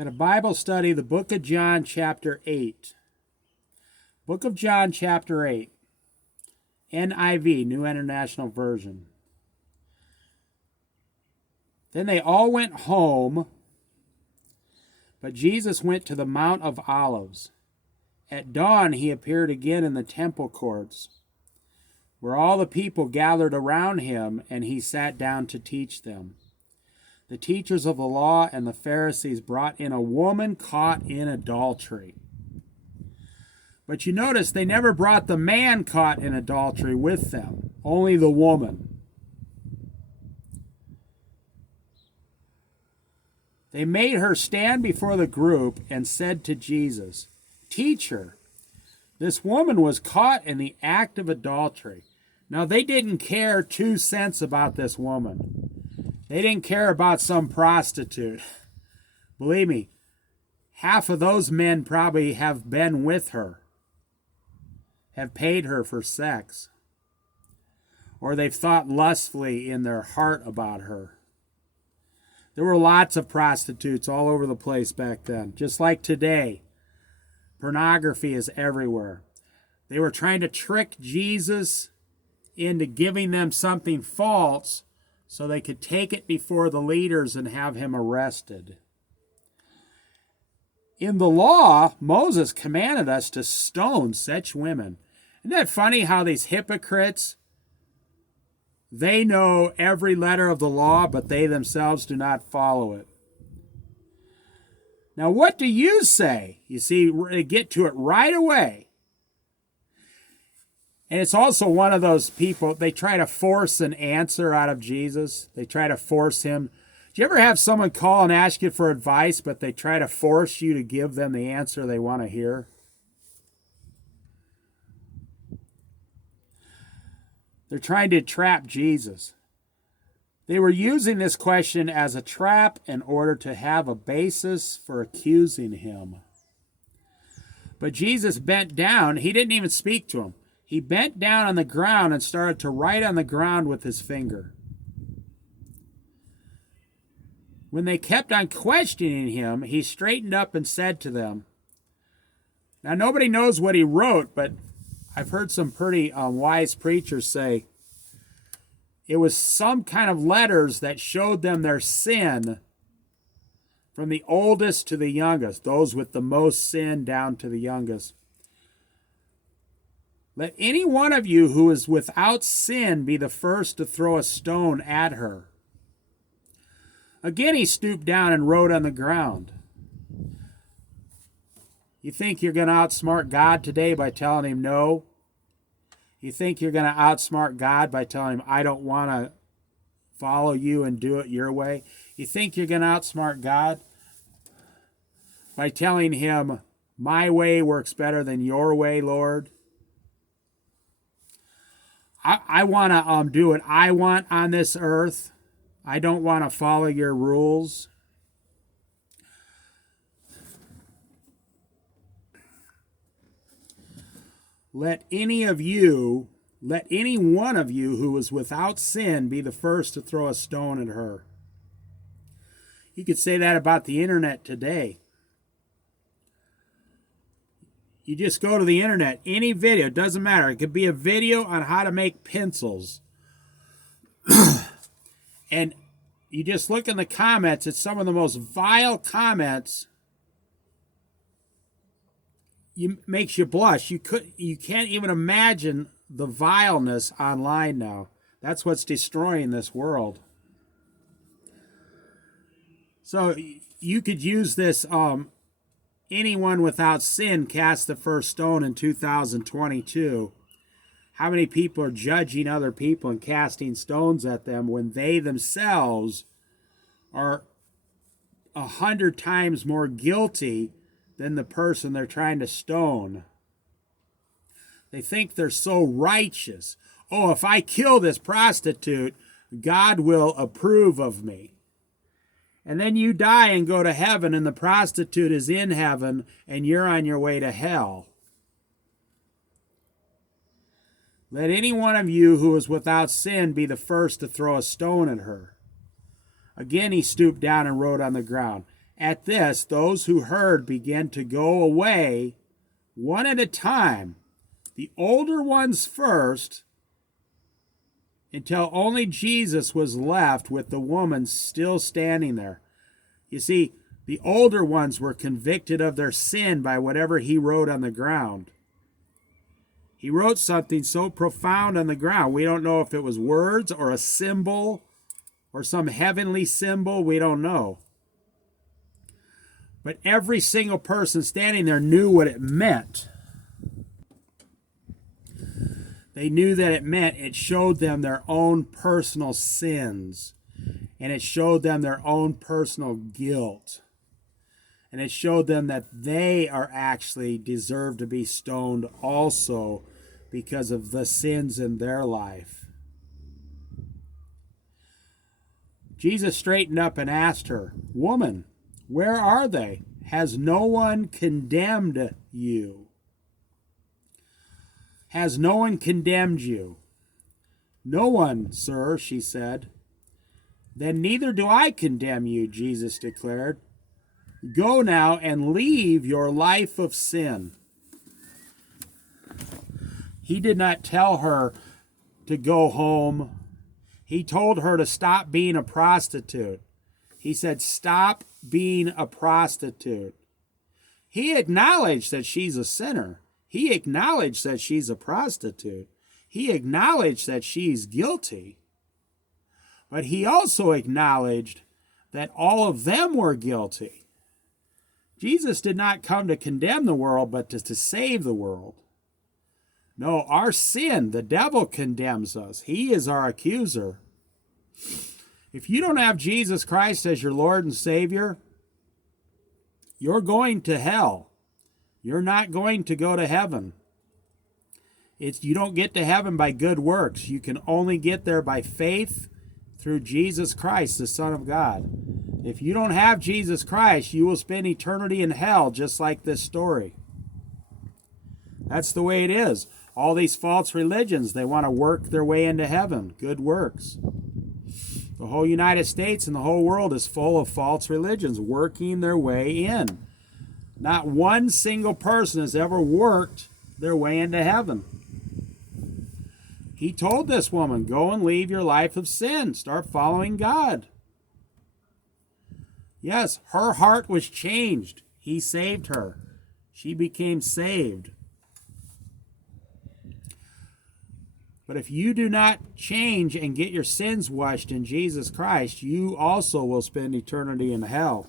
Got a Bible study, the book of John, chapter 8. Book of John, chapter 8. NIV, New International Version. Then they all went home, but Jesus went to the Mount of Olives. At dawn he appeared again in the temple courts, where all the people gathered around him, and he sat down to teach them. The teachers of the law and the Pharisees brought in a woman caught in adultery. But you notice they never brought the man caught in adultery with them, only the woman. They made her stand before the group and said to Jesus, "Teacher, this woman was caught in the act of adultery." Now, they didn't care 2 cents about this woman. They didn't care about some prostitute. Believe me, half of those men probably have been with her, have paid her for sex, or they've thought lustfully in their heart about her. There were lots of prostitutes all over the place back then, just like today. Pornography is everywhere. They were trying to trick Jesus into giving them something false so they could take it before the leaders and have him arrested. In the law, Moses commanded us to stone such women. Isn't that funny how these hypocrites, they know every letter of the law, but they themselves do not follow it? Now, what do you say? You see, they get to it right away. And it's also one of those people, they try to force an answer out of Jesus. They try to force him. Do you ever have someone call and ask you for advice, but they try to force you to give them the answer they want to hear? They're trying to trap Jesus. They were using this question as a trap in order to have a basis for accusing him. But Jesus bent down. He didn't even speak to him. He bent down on the ground and started to write on the ground with his finger. When they kept on questioning him, he straightened up and said to them, now nobody knows what he wrote, but I've heard some pretty wise preachers say it was some kind of letters that showed them their sin from the oldest to the youngest, those with the most sin down to the youngest. Let any one of you who is without sin be the first to throw a stone at her. Again he stooped down and wrote on the ground. You think you're going to outsmart God today by telling him no? You think you're going to outsmart God by telling him, I don't want to follow you and do it your way? You think you're going to outsmart God by telling him, my way works better than your way, Lord? I want to do what I want on this earth. I don't want to follow your rules. Let any one of you who is without sin be the first to throw a stone at her. You could say that about the internet today. You just go to the internet, any video, it doesn't matter. It could be a video on how to make pencils. And you just look in the comments, it's some of the most vile comments. Makes you blush. You can't even imagine the vileness online now. That's what's destroying this world. So you could use this anyone without sin cast the first stone in 2022. How many people are judging other people and casting stones at them when they themselves are 100 times more guilty than the person they're trying to stone? They think they're so righteous. Oh, if I kill this prostitute, God will approve of me. And then you die and go to heaven, and the prostitute is in heaven, and you're on your way to hell. Let any one of you who is without sin be the first to throw a stone at her. Again he stooped down and wrote on the ground. At this, those who heard began to go away one at a time, the older ones first, until only Jesus was left with the woman still standing there. You see, the older ones were convicted of their sin by whatever he wrote on the ground. He wrote something so profound on the ground. We don't know if it was words or a symbol or some heavenly symbol. We don't know. But every single person standing there knew what it meant. They knew that it showed them their own personal sins. And it showed them their own personal guilt. And it showed them that they are actually deserve to be stoned also because of the sins in their life. Jesus straightened up and asked her, "Woman, where are they? Has no one condemned you?" Has no one condemned you? No one, sir, she said. Then neither do I condemn you, Jesus declared. Go now and leave your life of sin. He did not tell her to go home. He told her to stop being a prostitute. He said, stop being a prostitute. He acknowledged that she's a sinner. He acknowledged that she's a prostitute. He acknowledged that she's guilty. But he also acknowledged that all of them were guilty. Jesus did not come to condemn the world, but to save the world. No, our sin, the devil condemns us. He is our accuser. If you don't have Jesus Christ as your Lord and Savior, you're going to hell. You're not going to go to heaven. You don't get to heaven by good works. You can only get there by faith through Jesus Christ, the Son of God. If you don't have Jesus Christ, you will spend eternity in hell, just like this story. That's the way it is. All these false religions, they want to work their way into heaven, good works. The whole United States and the whole world is full of false religions working their way in. Not one single person has ever worked their way into heaven. He told this woman, go and leave your life of sin. Start following God. Yes, her heart was changed. He saved her. She became saved. But if you do not change and get your sins washed in Jesus Christ, you also will spend eternity in hell.